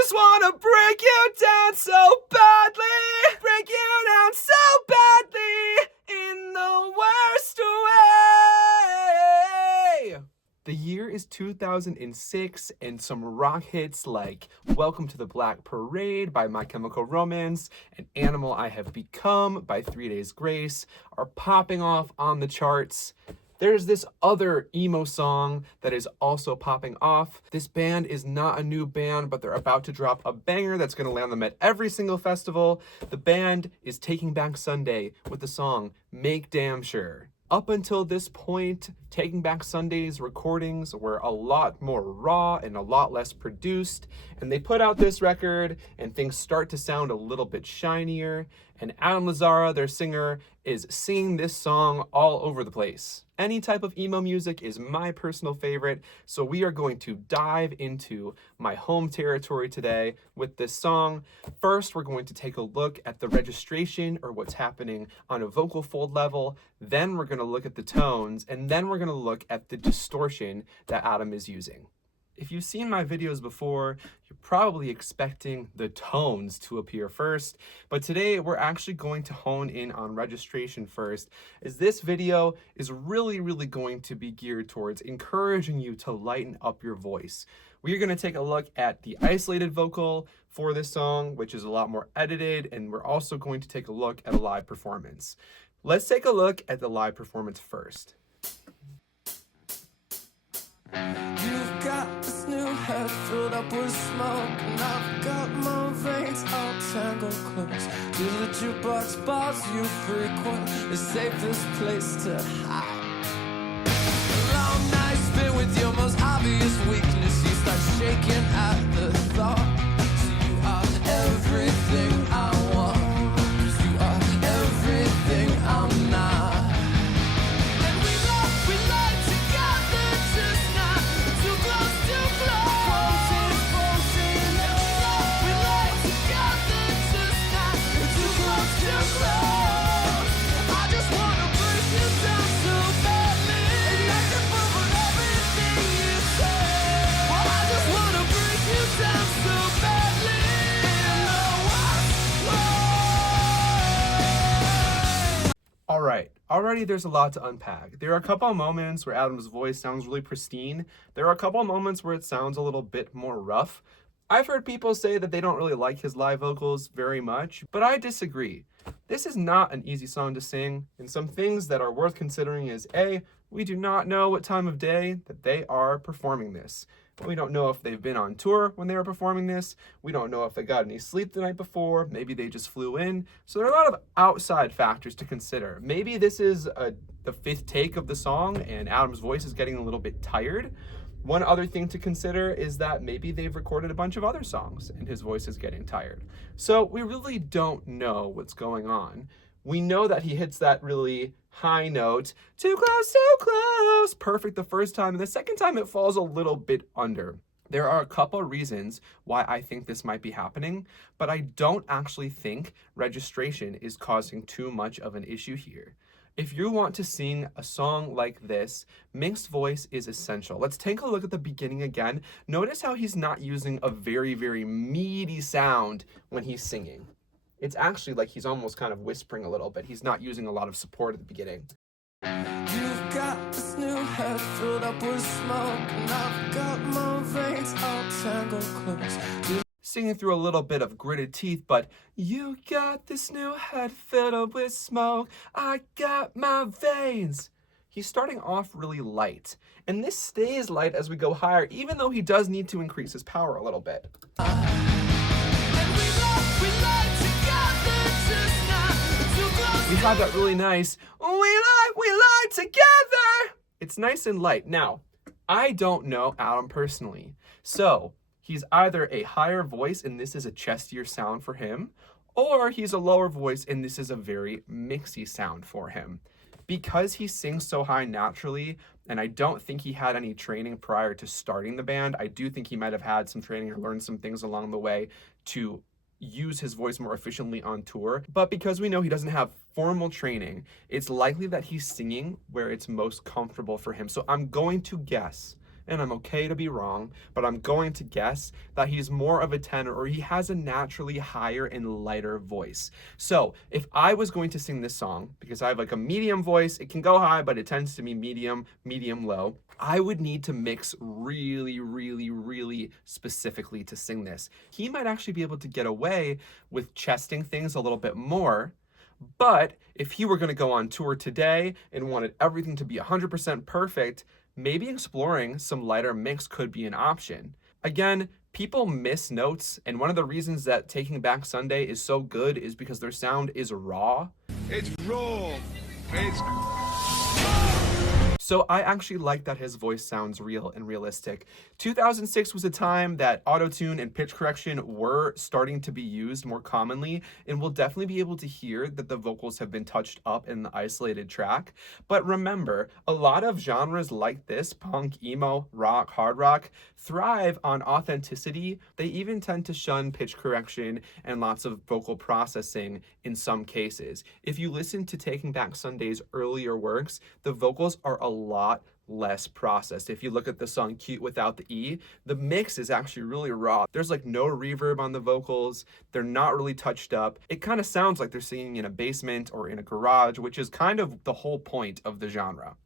just wanna break you down so badly, break you down so badly, in the worst way. The year is 2006, and some rock hits like Welcome to the Black Parade by My Chemical Romance and Animal I Have Become by 3 Days Grace are popping off on the charts. There's this other emo song that is also popping off. This band is not a new band, but they're about to drop a banger that's gonna land them at every single festival. The band is Taking Back Sunday with the song MakeDamnSure. Up until this point, Taking Back Sunday's recordings were a lot more raw and a lot less produced, and they put out this record and things start to sound a little bit shinier, and Adam Lazzara, their singer, is singing this song all over the place. Any type of emo music is my personal favorite, so we are going to dive into my home territory today with this song. First, we're going to take a look at the registration, or what's happening on a vocal fold level. Then we're going to look at the tones, and then we're going to look at the distortion that Adam is using. If you've seen my videos before, you're probably expecting the tones to appear first, but today we're actually going to hone in on registration first, as this video is really going to be geared towards encouraging you to lighten up your voice. We are going to take a look at the isolated vocal for this song, which is a lot more edited, and we're also going to take a look at a live performance. Let's take a look at the live performance first. You've got this new head filled up with smoke, and I've got my veins all tangled close to the jukebox bars you frequent, the safest place to hide. A long night spent with your most obvious weakness, you start shaking at the thought. So you are everything I want, 'cause you are everything I'm not. Already there's a lot to unpack. There are a couple of moments where Adam's voice sounds really pristine. There are a couple of moments where it sounds a little bit more rough. I've heard people say that they don't really like his live vocals very much, but I disagree. This is not an easy song to sing, and some things that are worth considering is A, we do not know what time of day that they are performing this. We don't know if they've been on tour when they were performing this. We don't know if they got any sleep the night before. Maybe they just flew in. So there are a lot of outside factors to consider. Maybe this is the fifth take of the song and Adam's voice is getting a little bit tired. One other thing to consider is that maybe they've recorded a bunch of other songs and his voice is getting tired. So we really don't know what's going on. We know that he hits that really high note, too close, perfect the first time, and the second time it falls a little bit under. There are a couple reasons why I think this might be happening, but I don't actually think registration is causing too much of an issue here. If you want to sing a song like this, mixed voice is essential. Let's take a look at the beginning again. Notice how he's not using a very meaty sound when he's singing. It's actually like he's almost kind of whispering a little bit. He's not using a lot of support at the beginning. You've got this new head filled up with smoke, and I've got my veins all tangled close. Singing through a little bit of gritted teeth, but you got this new head filled up with smoke, I got my veins. He's starting off really light, and this stays light as we go higher, even though he does need to increase his power a little bit. We have that really nice, we lie together. It's nice and light. Now, I don't know Adam personally, so he's either a higher voice and this is a chestier sound for him, or he's a lower voice and this is a very mixy sound for him. Because he sings so high naturally, and I don't think he had any training prior to starting the band, I do think he might have had some training or learned some things along the way to use his voice more efficiently on tour. But because we know he doesn't have formal training, it's likely that he's singing where it's most comfortable for him. So I'm going to guess, and I'm okay to be wrong, but I'm going to guess that he's more of a tenor, or he has a naturally higher and lighter voice. So if I was going to sing this song, because I have like a medium voice, it can go high, but it tends to be medium, medium low, I would need to mix really, really, really specifically to sing this. He might actually be able to get away with chesting things a little bit more, but if he were going to go on tour today and wanted everything to be 100% perfect, maybe exploring some lighter mix could be an option. Again, people miss notes, and one of the reasons that Taking Back Sunday is so good is because their sound is raw. It's raw. It's So I actually like that his voice sounds real and realistic. 2006 was a time that autotune and pitch correction were starting to be used more commonly, and we'll definitely be able to hear that the vocals have been touched up in the isolated track. But remember, a lot of genres like this, punk, emo, rock, hard rock, thrive on authenticity. They even tend to shun pitch correction and lots of vocal processing in some cases. If you listen to Taking Back Sunday's earlier works, the vocals are a lot less processed. If you look at the song Cute Without the E, the mix is actually really raw. There's like no reverb on the vocals. They're not really touched up. It kind of sounds like they're singing in a basement or in a garage, which is kind of the whole point of the genre.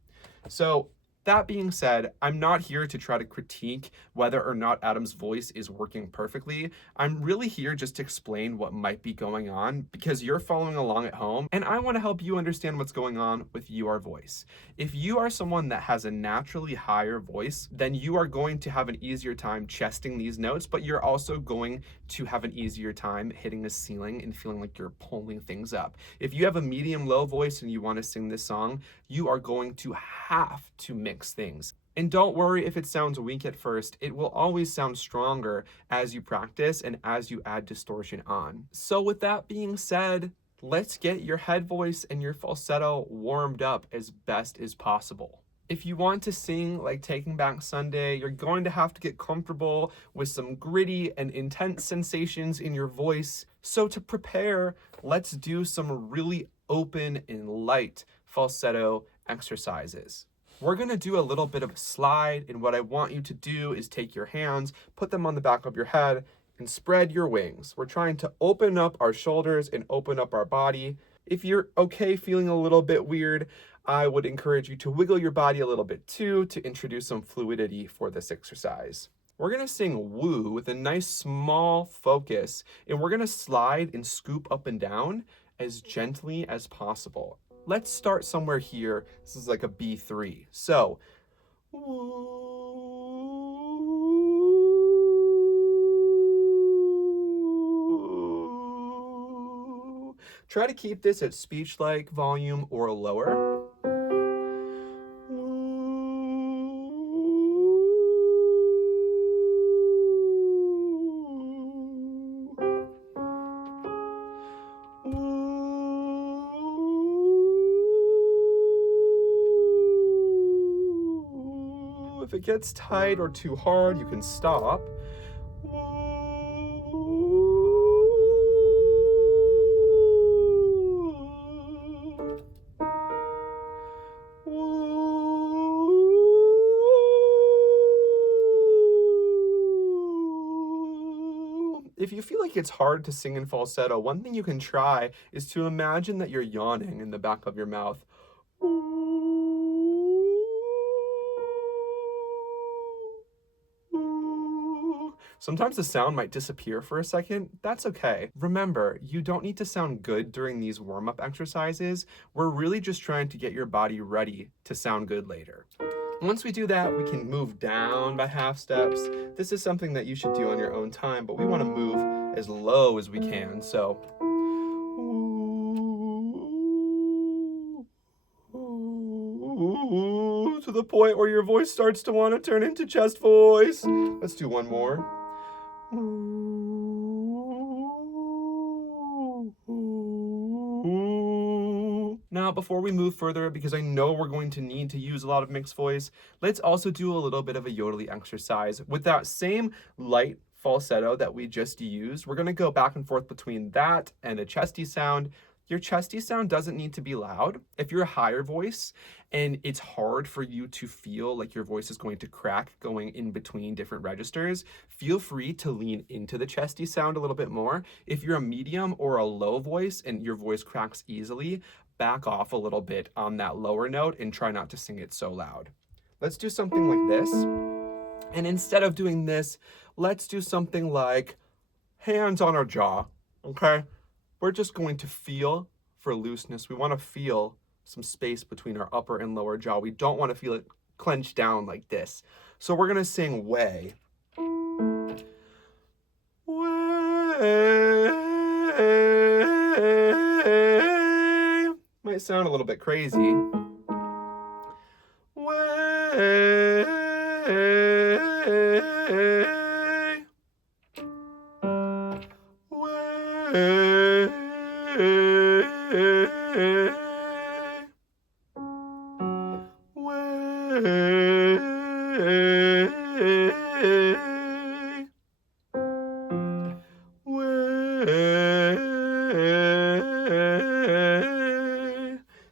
So that being said, I'm not here to try to critique whether or not Adam's voice is working perfectly. I'm really here just to explain what might be going on, because you're following along at home and I want to help you understand what's going on with your voice. If you are someone that has a naturally higher voice, then you are going to have an easier time chesting these notes, but you're also going to have an easier time hitting a ceiling and feeling like you're pulling things up. If you have a medium low voice and you want to sing this song, you are going to have to mix things. And don't worry if it sounds weak at first, it will always sound stronger as you practice and as you add distortion on. So with that being said, let's get your head voice and your falsetto warmed up as best as possible. If you want to sing like Taking Back Sunday, you're going to have to get comfortable with some gritty and intense sensations in your voice. So to prepare, let's do some really open and light falsetto exercises. We're going to do a little bit of a slide, and what I want you to do is take your hands, put them on the back of your head, and spread your wings. We're trying to open up our shoulders and open up our body. If you're okay feeling a little bit weird, I would encourage you to wiggle your body a little bit too to introduce some fluidity for this exercise. We're going to sing woo with a nice small focus, and we're going to slide and scoop up and down as gently as possible. Let's start somewhere here. This is like a B3. So, try to keep this at speech-like volume or lower. If it gets tight or too hard, you can stop. If you feel like it's hard to sing in falsetto, one thing you can try is to imagine that you're yawning in the back of your mouth. Sometimes the sound might disappear for a second. That's okay. Remember, you don't need to sound good during these warm-up exercises. We're really just trying to get your body ready to sound good later. Once we do that, we can move down by half steps. This is something that you should do on your own time, but we want to move as low as we can. So, to the point where your voice starts to want to turn into chest voice. Let's do one more. Now, before we move further, because I know we're going to need to use a lot of mixed voice, let's also do a little bit of a yodeling exercise. With that same light falsetto that we just used, we're going to go back and forth between that and a chesty sound Your chesty sound doesn't need to be loud. If you're a higher voice and it's hard for you to feel like your voice is going to crack going in between different registers, feel free to lean into the chesty sound a little bit more. If you're a medium or a low voice and your voice cracks easily, back off a little bit on that lower note and try not to sing it so loud. Let's do something like this. And instead of doing this, let's do something like hands on our jaw, okay? We're just going to feel for looseness. We want to feel some space between our upper and lower jaw. We don't want to feel it clenched down like this. So we're going to sing way. Way. Might sound a little bit crazy. Way.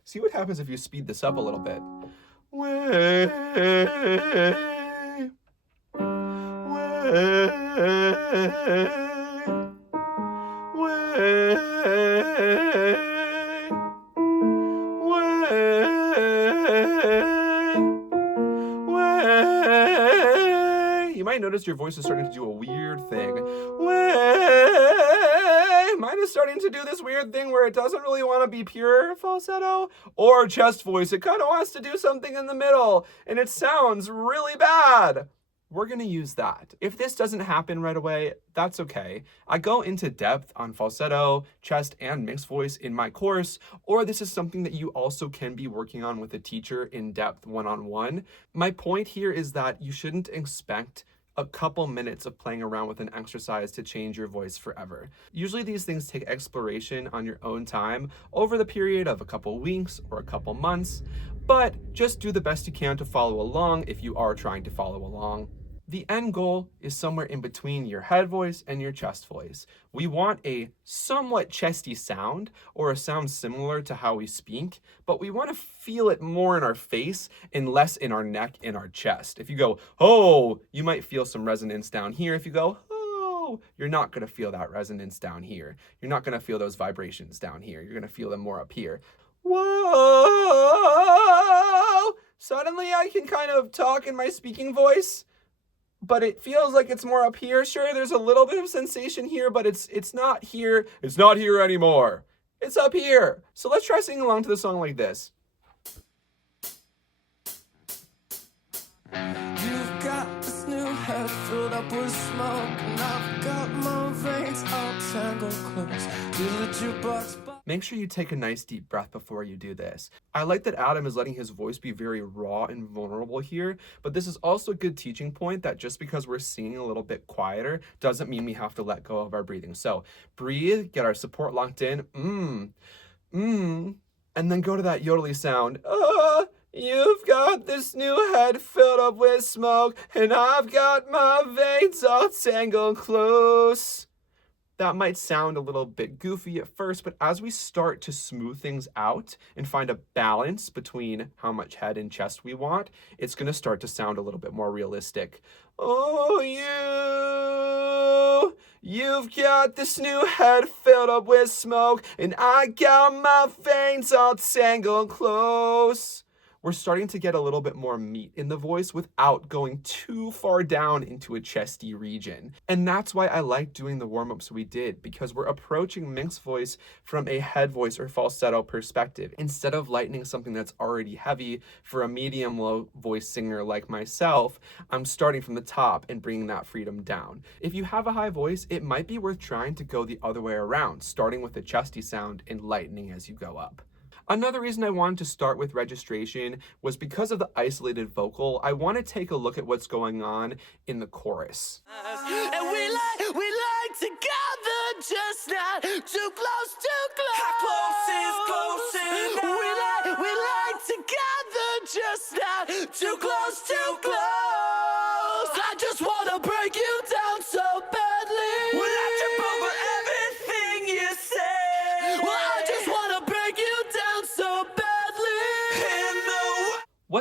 See what happens if you speed this up a little bit. Way, you might notice your voice is starting to do a weird thing. Mine is starting to do this weird thing where it doesn't really want to be pure falsetto or chest voice. It kind of wants to do something in the middle, and it sounds really bad. We're going to use that. If this doesn't happen right away, that's okay. I go into depth on falsetto, chest, and mixed voice in my course, or this is something that you also can be working on with a teacher in depth one-on-one. My point here is that you shouldn't expect a couple minutes of playing around with an exercise to change your voice forever. Usually these things take exploration on your own time over the period of a couple weeks or a couple months, but just do the best you can to follow along if you are trying to follow along. The end goal is somewhere in between your head voice and your chest voice. We want a somewhat chesty sound, or a sound similar to how we speak, but we want to feel it more in our face and less in our neck and our chest. If you go, oh, you might feel some resonance down here. If you go, oh, you're not going to feel that resonance down here. You're not going to feel those vibrations down here. You're going to feel them more up here. Whoa! Suddenly I can kind of talk in my speaking voice, but it feels like it's more up here. Sure, there's a little bit of sensation here, but it's not here. It's not here anymore. It's up here. So let's try singing along to the song like this. You've got this new head filled up with smoke, and I've got my veins all tangled close to the jukebox. Make sure you take a nice deep breath before you do this. I like that Adam is letting his voice be very raw and vulnerable here, but this is also a good teaching point that just because we're singing a little bit quieter doesn't mean we have to let go of our breathing. So breathe, get our support locked in, and then go to that yodely sound. You've got this new head filled up with smoke, and I've got my veins all tangled close. That might sound a little bit goofy at first, but as we start to smooth things out and find a balance between how much head and chest we want, it's going to start to sound a little bit more realistic. Oh, you've got this new head filled up with smoke, and I got my veins all tangled close. We're starting to get a little bit more meat in the voice without going too far down into a chesty region. And that's why I like doing the warm-ups we did, because we're approaching mixed voice from a head voice or falsetto perspective. Instead of lightening something that's already heavy for a medium low voice singer like myself, I'm starting from the top and bringing that freedom down. If you have a high voice, it might be worth trying to go the other way around, starting with a chesty sound and lightening as you go up. Another reason I wanted to start with registration was because of the isolated vocal. I want to take a look at what's going on in the chorus. And we like together, just not too close, too close. How close is close enough? We like together, just not too close, too close. I just wanna break you down so badly. Well, I trip over everything you say. Well, I just wanna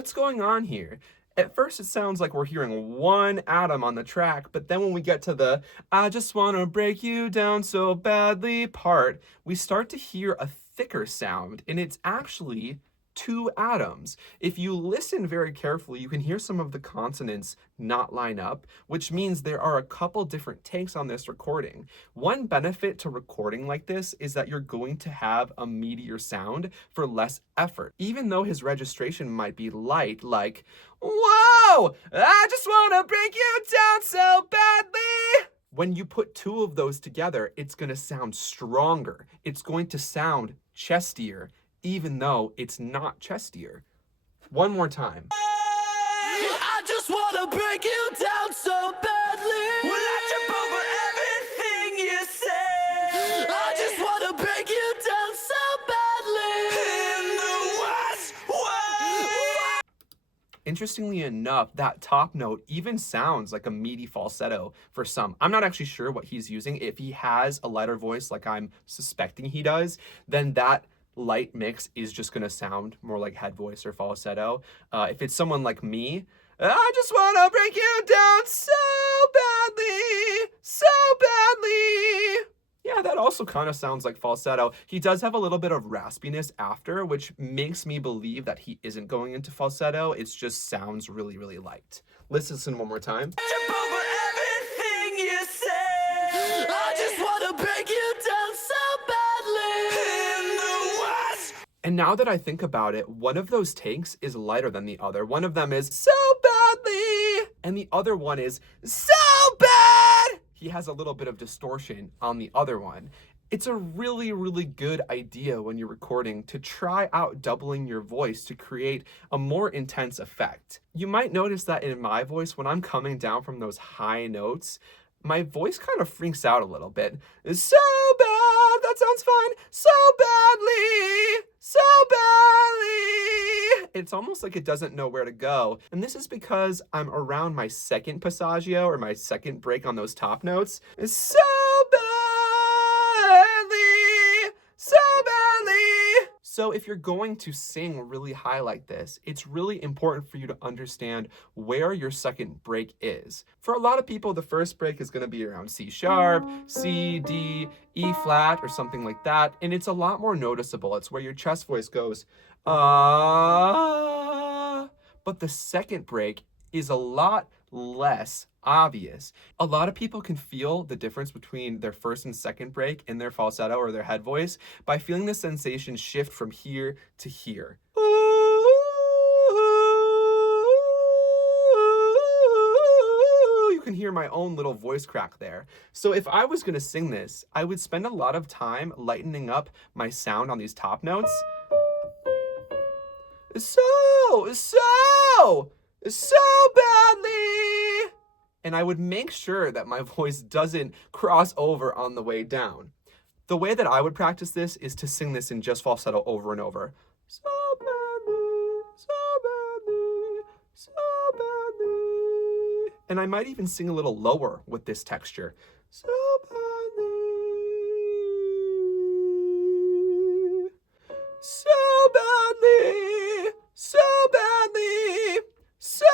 what's going on here? At first it sounds like we're hearing one atom on the track, but then when we get to the "I just wanna break you down so badly" part, we start to hear a thicker sound, and it's actually two atoms. If you listen very carefully, you can hear some of the consonants not line up, which means there are a couple different takes on this recording. One benefit to recording like this is that you're going to have a meatier sound for less effort. Even though his registration might be light, like, "Whoa, I just wanna break you down so badly." When you put two of those together, it's gonna sound stronger. It's going to sound chestier, even though it's not chestier. One more time. I just wanna break you down so badly. Will I trip over everything you say? I just wanna break you down so badly. In the worst way. Interestingly enough, that top note even sounds like a meaty falsetto for some. I'm not actually sure what he's using. If he has a lighter voice like I'm suspecting he does, then that light mix is just gonna sound more like head voice or falsetto. If it's someone like me, "I just wanna break you down so badly, so badly." Yeah, that also kind of sounds like falsetto. He does have a little bit of raspiness after, which makes me believe that he isn't going into falsetto. It just sounds really, really light. Let's listen one more time. Trip over everything you say. I just wanna break you down so badly. In the worst. And now that I think about it, one of those takes is lighter than the other. One of them is "so badly," and the other one is "so bad." He has a little bit of distortion on the other one. It's a really, really good idea when you're recording to try out doubling your voice to create a more intense effect. You might notice that in my voice, when I'm coming down from those high notes, my voice kind of freaks out a little bit. "So bad, that sounds fine. So badly, so badly." It's almost like it doesn't know where to go. And this is because I'm around my second passaggio or my second break on those top notes. "So badly, so badly." So if you're going to sing really high like this, it's really important for you to understand where your second break is. For a lot of people, the first break is going to be around C sharp, C, D, E flat, or something like that. And it's a lot more noticeable. It's where your chest voice goes, ah. But the second break is a lot less obvious. A lot of people can feel the difference between their first and second break in their falsetto or their head voice by feeling the sensation shift from here to here. You can hear my own little voice crack there. So if I was going to sing this, I would spend a lot of time lightening up my sound on these top notes. So badly. And I would make sure that my voice doesn't cross over on the way down. The way that I would practice this is to sing this in just falsetto over and over. So badly, so badly, so badly. And I might even sing a little lower with this texture. So badly, so badly, so badly, so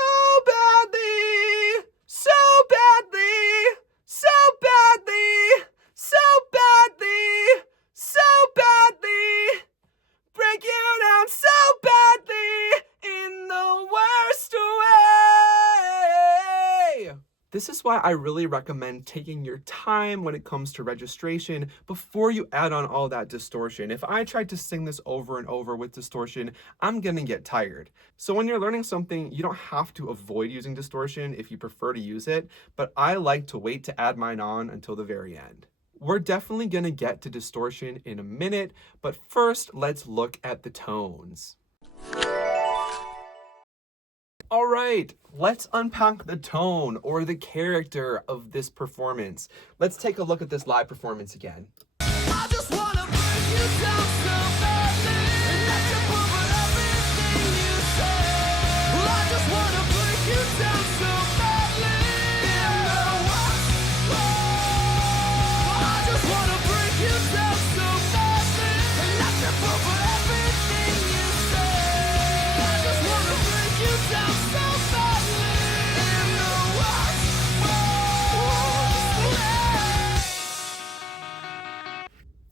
badly, so badly, so badly, so badly, so badly, break you down so badly in the worst way. This is why I really recommend taking your time when it comes to registration before you add on all that distortion. If I tried to sing this over and over with distortion, I'm gonna get tired. So when you're learning something, you don't have to avoid using distortion if you prefer to use it, but I like to wait to add mine on until the very end. We're definitely gonna get to distortion in a minute, but first let's look at the tones. All right, let's unpack the tone or the character of this performance. Let's take a look at this live performance again. I just wanna break you down so badly, and let you over everything you say. Well, I just wanna break you down so badly. In the worst way. I just wanna break you down so badly, and let you over everything you say. I just wanna break you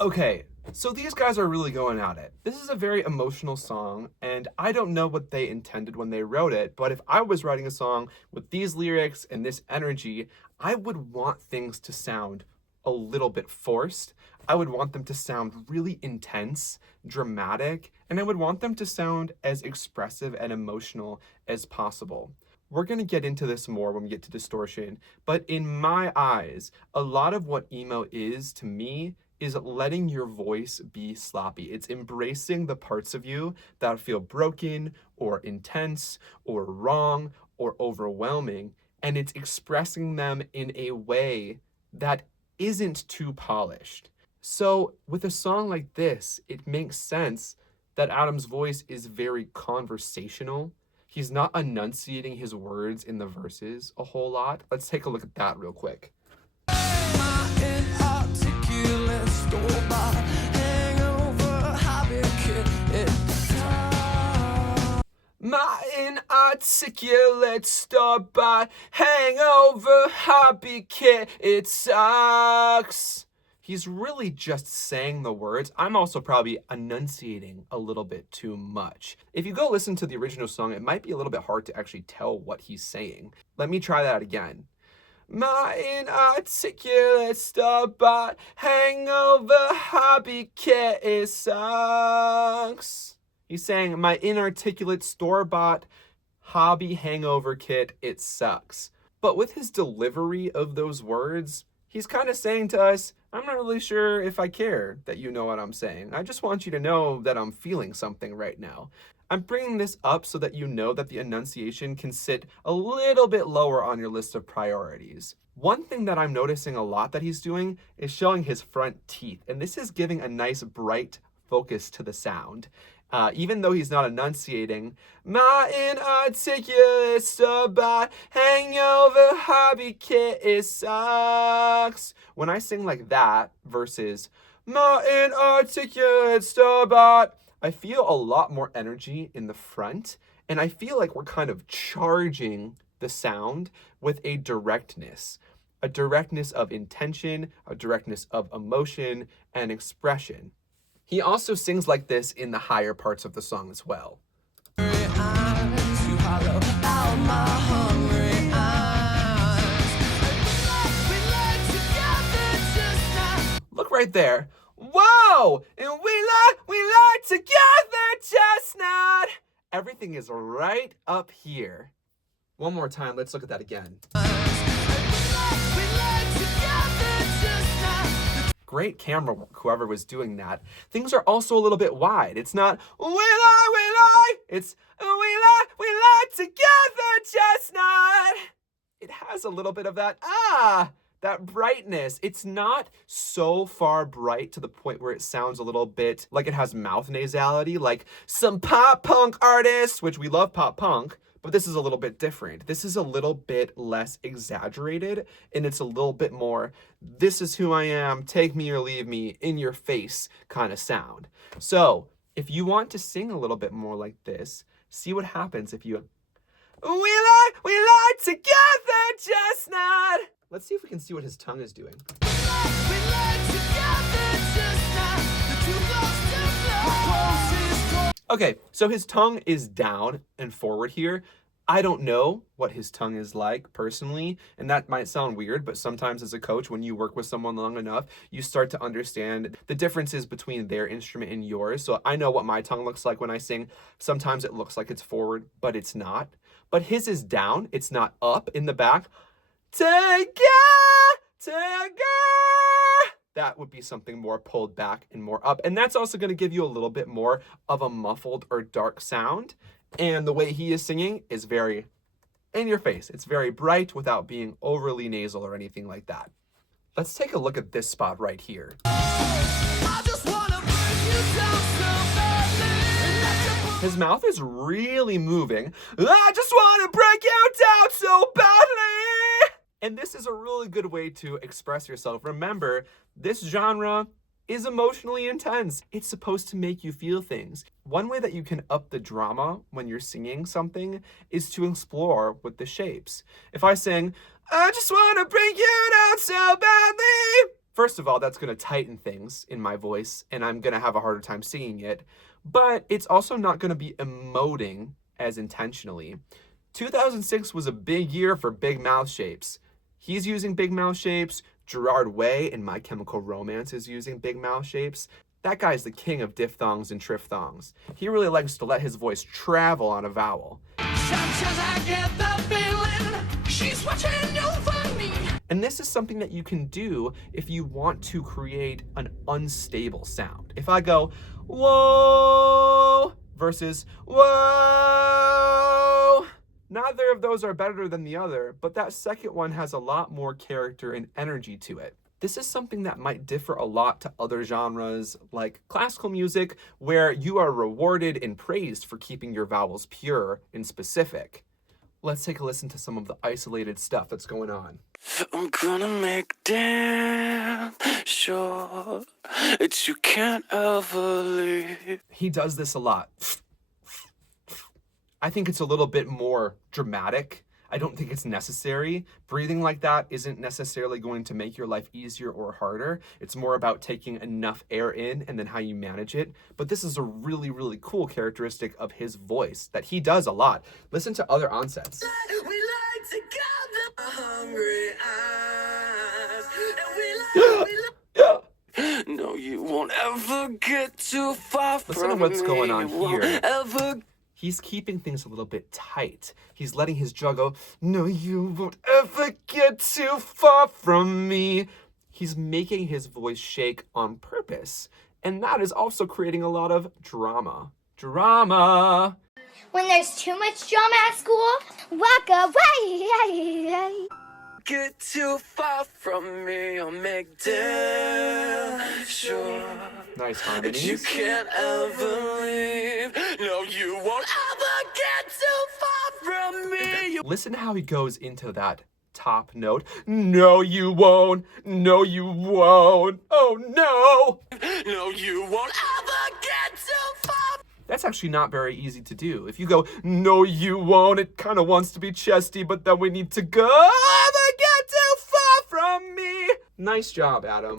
Okay, so these guys are really going at it. This is a very emotional song, and I don't know what they intended when they wrote it, but if I was writing a song with these lyrics and this energy, I would want things to sound a little bit forced. I would want them to sound really intense, dramatic, and I would want them to sound as expressive and emotional as possible. We're going to get into this more when we get to Distortion, but in my eyes, a lot of what emo is to me is letting your voice be sloppy. It's embracing the parts of you that feel broken or intense or wrong or overwhelming, and it's expressing them in a way that isn't too polished. So with a song like this, it makes sense that Adam's voice is very conversational. He's not enunciating his words in the verses a whole lot. Let's take a look at that real quick. My inarticulate store-bought hangover hobby kit, it sucks. He's really just saying the words. I'm also probably enunciating a little bit too much. If you go listen to the original song, it might be a little bit hard to actually tell what he's saying. Let me try that again. My inarticulate store-bought hangover hobby kit, it sucks. He's saying, my inarticulate store-bought hobby hangover kit, it sucks. But with his delivery of those words, he's kind of saying to us, I'm not really sure if I care that you know what I'm saying. I just want you to know that I'm feeling something right now. I'm bringing this up so that you know that the enunciation can sit a little bit lower on your list of priorities. One thing that I'm noticing a lot that he's doing is showing his front teeth, and this is giving a nice bright focus to the sound. Even though he's not enunciating, my inarticulate store-bought hangover hobby kit, it sucks. When I sing like that versus my inarticulate store-bought, I feel a lot more energy in the front, and I feel like we're kind of charging the sound with a directness of intention, a directness of emotion and expression. He also sings like this in the higher parts of the song as well. Look right there. Whoa! And we lie together just not. Everything is right up here. One more time, let's look at that again. Great camera work, whoever was doing that. Things are also a little bit wide. It's not, we lie, it's, we lie together, chestnut. It has a little bit of that, that brightness. It's not so far bright to the point where it sounds a little bit like it has mouth nasality, like some pop punk artists, which we love pop punk, but this is a little bit different. This is a little bit less exaggerated, and it's a little bit more, this is who I am, take me or leave me, in your face kind of sound. So if you want to sing a little bit more like this, see what happens if you, we lie together, just not. Let's see if we can see what his tongue is doing. Okay, so his tongue is down and forward here. I don't know what his tongue is like personally, and that might sound weird, but sometimes as a coach, when you work with someone long enough, you start to understand the differences between their instrument and yours. So I know what my tongue looks like when I sing. Sometimes it looks like it's forward, but it's not. But his is down, it's not up in the back. Together. That would be something more pulled back and more up. And that's also going to give you a little bit more of a muffled or dark sound. And the way he is singing is very in your face. It's very bright without being overly nasal or anything like that. Let's take a look at this spot right here. His mouth is really moving. I just want to break you down so badly. And this is a really good way to express yourself. Remember, this genre is emotionally intense. It's supposed to make you feel things. One way that you can up the drama when you're singing something is to explore with the shapes. If I sing, I just want to bring you down so badly, First of all, that's going to tighten things in my voice, and I'm going to have a harder time singing it. But it's also not going to be emoting as intentionally. 2006 was a big year for big mouth shapes. He's using big mouth shapes. Gerard Way in My Chemical Romance is using big mouth shapes. That guy's the king of diphthongs and triphthongs. He really likes to let his voice travel on a vowel. Sometimes I get the feeling she's watching over me. And this is something that you can do if you want to create an unstable sound. If I go, whoa, versus whoa, neither of those are better than the other, but that second one has a lot more character and energy to it. This is something that might differ a lot to other genres like classical music, where you are rewarded and praised for keeping your vowels pure and specific. Let's take a listen to some of the isolated stuff that's going on. I'm gonna make damn sure that you can't ever leave. He does this a lot. I think it's a little bit more dramatic. I don't think it's necessary. Breathing like that isn't necessarily going to make your life easier or harder. It's more about taking enough air in and then how you manage it. But this is a really, really cool characteristic of his voice that he does a lot. Listen to other onsets. We lie together, hungry eyes, Yeah. No, you won't ever get too far from me. Listen to what's going on You won't here. ever. He's keeping things a little bit tight. He's letting his jaw go, no, you won't ever get too far from me. He's making his voice shake on purpose. And that is also creating a lot of drama. Drama. When there's too much drama at school, walk away. Get too far from me, I'll make damn sure Nice that you harmonies. can't ever leave. No, you won't ever get too far from me. Listen how he goes into that top note. No, you won't. No, you won't. Oh, no. No, you won't ever get too far. That's actually not very easy to do. If you go, no, you won't, it kind of wants to be chesty, but then we need to go, ever get too far from me. Nice job, Adam.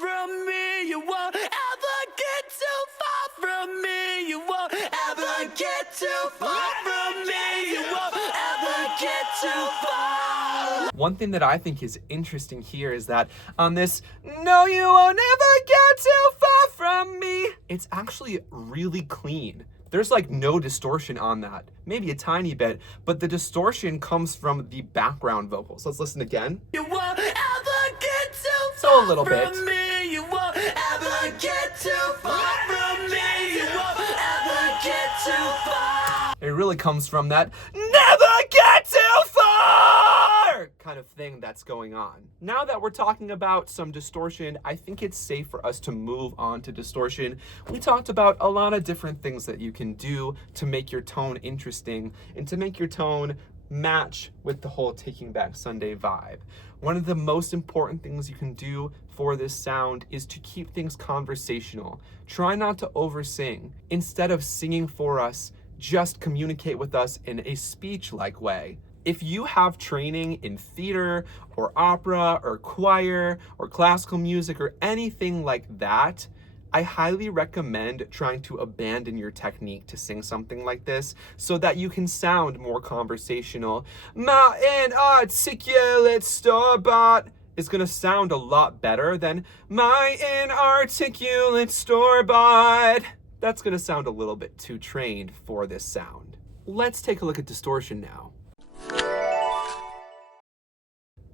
From me, you won't ever get too far from me. You won't ever get too far from me. You won't ever get too far. One thing that I think is interesting here is that on this, no, you won't ever get too far from me, it's actually really clean. There's like no distortion on that. Maybe a tiny bit, but the distortion comes from the background vocals. Let's listen again. You won't ever get too far So a little bit. from me. You won't ever get too far from me. You won't ever get too far. It really comes from that never get too far kind of thing that's going on. Now that we're talking about some distortion, I think it's safe for us to move on to distortion. We talked about a lot of different things that you can do to make your tone interesting and to make your tone match with the whole Taking Back Sunday vibe. One of the most important things you can do for this sound is to keep things conversational. Try not to oversing. Instead of singing for us, just communicate with us in a speech-like way. If you have training in theater or opera or choir or classical music or anything like that, I highly recommend trying to abandon your technique to sing something like this so that you can sound more conversational. My inarticulate store-bought is going to sound a lot better than my inarticulate store-bought. That's going to sound a little bit too trained for this sound. Let's take a look at distortion now.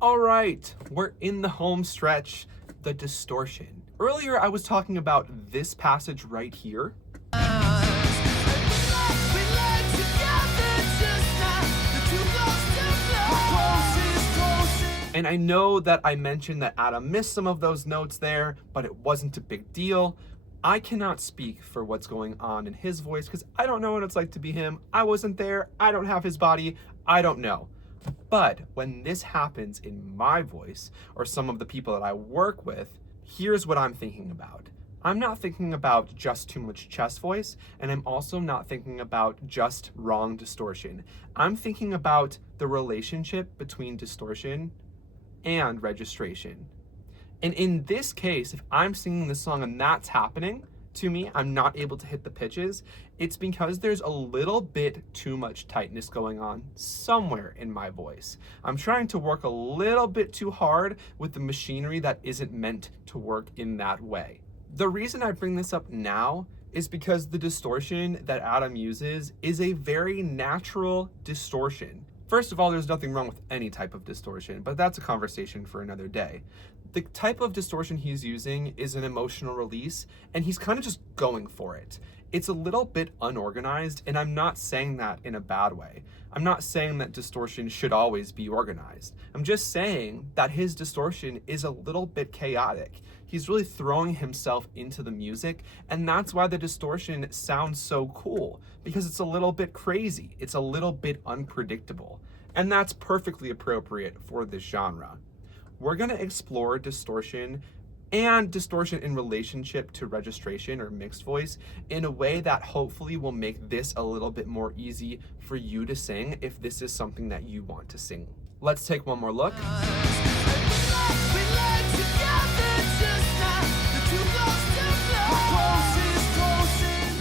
All right, we're in the home stretch, the distortion. Earlier, I was talking about this passage right here. And I know that I mentioned that Adam missed some of those notes there, but it wasn't a big deal. I cannot speak for what's going on in his voice because I don't know what it's like to be him. I wasn't there. I don't have his body. I don't know. But when this happens in my voice or some of the people that I work with, here's what I'm thinking about. I'm not thinking about just too much chest voice, and I'm also not thinking about just wrong distortion. I'm thinking about the relationship between distortion and registration. And in this case, if I'm singing the song and that's happening to me, I'm not able to hit the pitches, it's because there's a little bit too much tightness going on somewhere in my voice. I'm trying to work a little bit too hard with the machinery that isn't meant to work in that way. The reason I bring this up now is because the distortion that Adam uses is a very natural distortion. First of all, there's nothing wrong with any type of distortion, but that's a conversation for another day. The type of distortion he's using is an emotional release, and he's kind of just going for it. It's a little bit unorganized, and I'm not saying that in a bad way. I'm not saying that distortion should always be organized. I'm just saying that his distortion is a little bit chaotic. He's really throwing himself into the music, and that's why the distortion sounds so cool, because it's a little bit crazy. It's a little bit unpredictable, and that's perfectly appropriate for this genre. We're gonna explore distortion and distortion in relationship to registration or mixed voice in a way that hopefully will make this a little bit more easy for you to sing if this is something that you want to sing. Let's take one more look.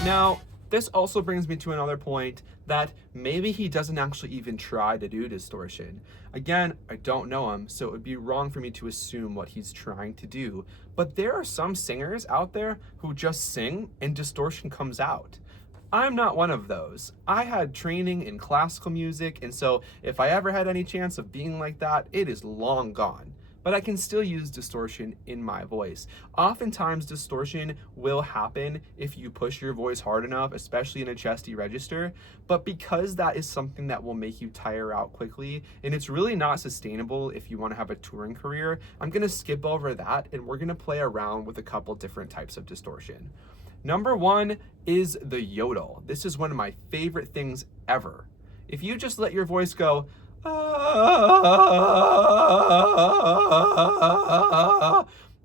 Now, this also brings me to another point that maybe he doesn't actually even try to do distortion. Again, I don't know him, so it would be wrong for me to assume what he's trying to do. But there are some singers out there who just sing and distortion comes out. I'm not one of those. I had training in classical music, and so if I ever had any chance of being like that, it is long gone. But I can still use distortion in my voice. Oftentimes, distortion will happen if you push your voice hard enough, especially in a chesty register. But because that is something that will make you tire out quickly, and it's really not sustainable if you want to have a touring career, I'm gonna skip over that, and we're gonna play around with a couple different types of distortion. Number one is the yodel. This is one of my favorite things ever. If you just let your voice go,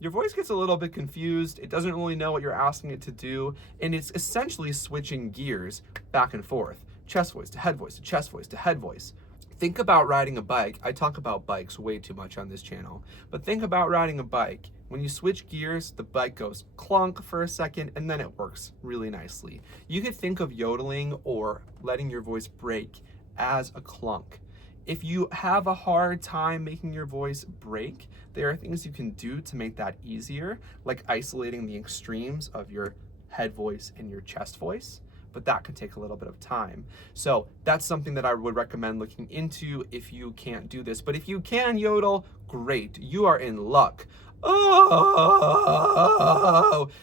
your voice gets a little bit confused. It doesn't really know what you're asking it to do, and it's essentially switching gears back and forth. Chest voice to head voice to chest voice to head voice. Think about riding a bike. I talk about bikes way too much on this channel, but think about riding a bike. When you switch gears, the bike goes clunk for a second, and then it works really nicely. You could think of yodeling or letting your voice break as a clunk. If you have a hard time making your voice break, there are things you can do to make that easier, like isolating the extremes of your head voice and your chest voice, but that could take a little bit of time. So that's something that I would recommend looking into if you can't do this. But if you can yodel, great, you are in luck. Oh,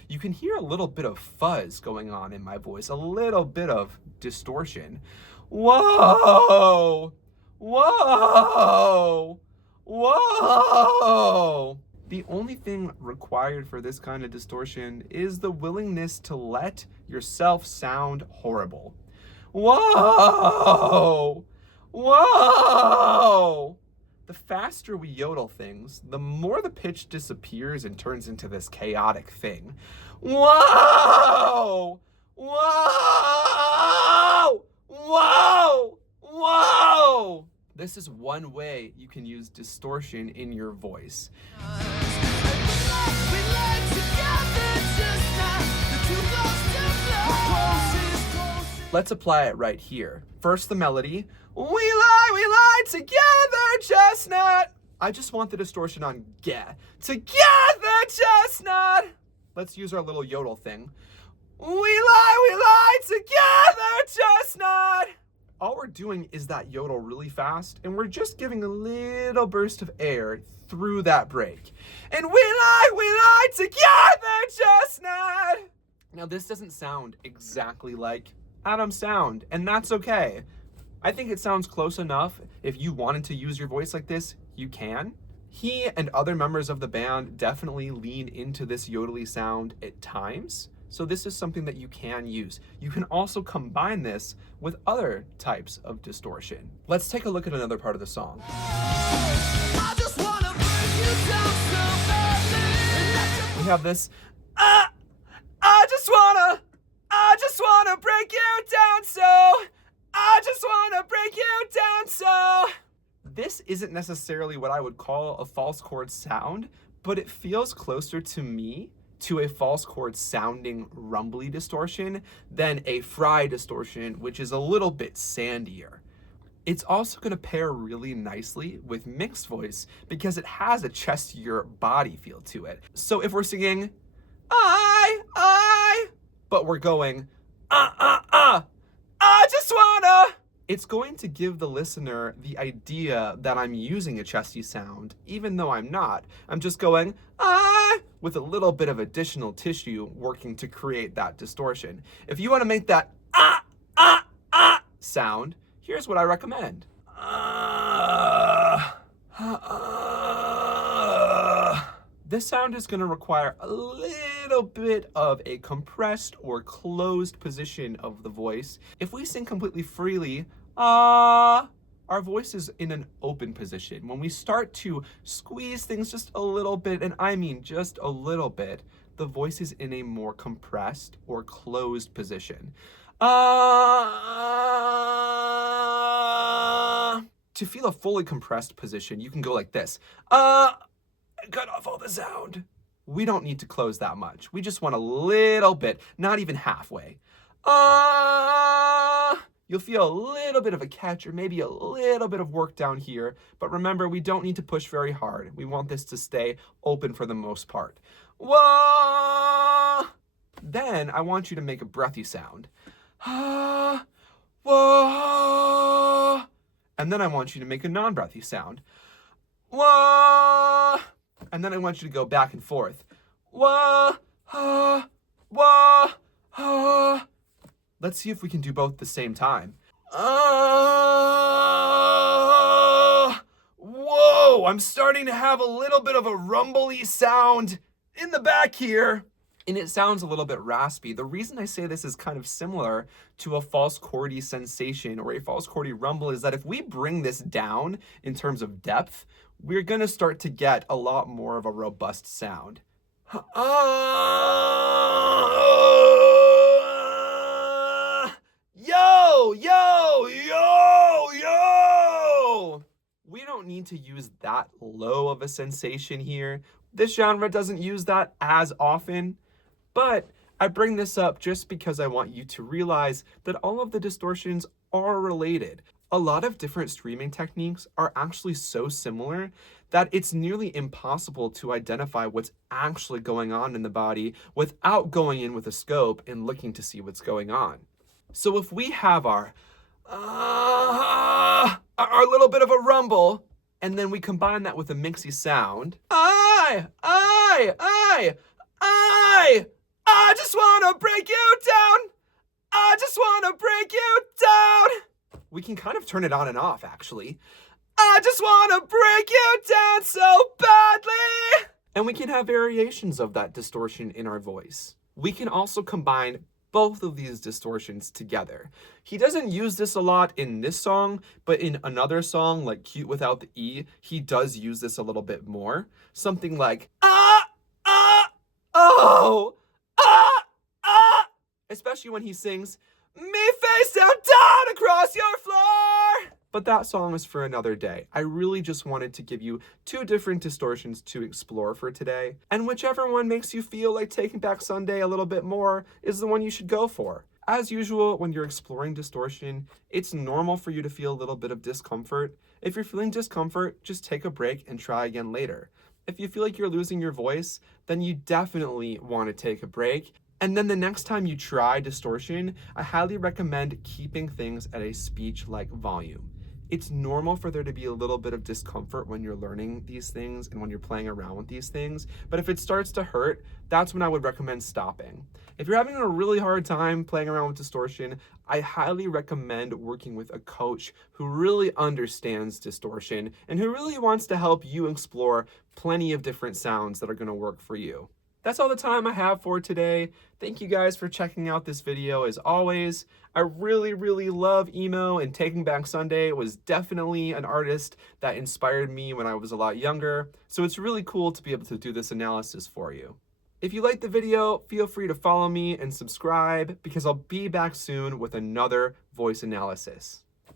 you can hear a little bit of fuzz going on in my voice, a little bit of distortion. Whoa! Whoa! Whoa! The only thing required for this kind of distortion is the willingness to let yourself sound horrible. Whoa! Whoa! The faster we yodel things, the more the pitch disappears and turns into this chaotic thing. Whoa! Whoa! Whoa! Whoa! This is one way you can use distortion in your voice. Let's apply it right here. First, the melody. We lie together, chestnut. I just want the distortion on get. Together, chestnut. Let's use our little yodel thing. We lie together, chestnut. All we're doing is that yodel really fast, and we're just giving a little burst of air through that break. And we lie together, chestnut. Now, this doesn't sound exactly like Adam's sound, and that's okay. I think it sounds close enough. If you wanted to use your voice like this, you can. He and other members of the band definitely lean into this yodely sound at times. So this is something that you can use. You can also combine this with other types of distortion. Let's take a look at another part of the song. We have this, I just wanna break you down so, I just wanna break you down so. This isn't necessarily what I would call a false chord sound, but it feels closer to me to a false chord sounding rumbly distortion than a fry distortion, which is a little bit sandier. It's also going to pair really nicely with mixed voice because it has a chestier body feel to it. So if we're singing, I, but we're going, I just wanna, it's going to give the listener the idea that I'm using a chesty sound, even though I'm not. I'm just going, with a little bit of additional tissue working to create that distortion. If you want to make that sound, here's what I recommend. This sound is going to require a little bit of a compressed or closed position of the voice. If we sing completely freely, our voice is in an open position. When we start to squeeze things just a little bit, and I mean just a little bit, the voice is in a more compressed or closed position. To feel a fully compressed position, you can go like this. Cut off all the sound. We don't need to close that much. We just want a little bit, not even halfway. You'll feel a little bit of a catch or maybe a little bit of work down here, but remember, we don't need to push very hard. We want this to stay open for the most part. Whoa! Then I want you to make a breathy sound. Whoa! And then I want you to make a non-breathy sound. Whoa! And then I want you to go back and forth. Whoa! Whoa! Let's see if we can do both at the same time. Whoa! I'm starting to have a little bit of a rumbly sound in the back here. And it sounds a little bit raspy. The reason I say this is kind of similar to a false chordy sensation or a false chordy rumble is that if we bring this down in terms of depth, we're going to start to get a lot more of a robust sound. Yo! We don't need to use that low of a sensation here. This genre doesn't use that as often. But I bring this up just because I want you to realize that all of the distortions are related. A lot of different streaming techniques are actually so similar that it's nearly impossible to identify what's actually going on in the body without going in with a scope and looking to see what's going on. So if we have our little bit of a rumble, and then we combine that with a mixy sound, I just wanna break you down. I just wanna break you down. We can kind of turn it on and off, actually. I just wanna break you down so badly. And we can have variations of that distortion in our voice. We can also combine both of these distortions together. He doesn't use this a lot in this song, but in another song like Cute Without the E, he does use this a little bit more. Something like, oh. Especially when he sings, me face down across your floor. But that song is for another day. I really just wanted to give you two different distortions to explore for today. And whichever one makes you feel like Taking Back Sunday a little bit more is the one you should go for. As usual, when you're exploring distortion, it's normal for you to feel a little bit of discomfort. If you're feeling discomfort, just take a break and try again later. If you feel like you're losing your voice, then you definitely want to take a break. And then the next time you try distortion, I highly recommend keeping things at a speech-like volume. It's normal for there to be a little bit of discomfort when you're learning these things and when you're playing around with these things. But if it starts to hurt, that's when I would recommend stopping. If you're having a really hard time playing around with distortion, I highly recommend working with a coach who really understands distortion and who really wants to help you explore plenty of different sounds that are going to work for you. That's all the time I have for today. Thank you guys for checking out this video as always. I really love emo, and Taking Back Sunday was definitely an artist that inspired me when I was a lot younger. So it's really cool to be able to do this analysis for you. If you liked the video, feel free to follow me and subscribe because I'll be back soon with another voice analysis.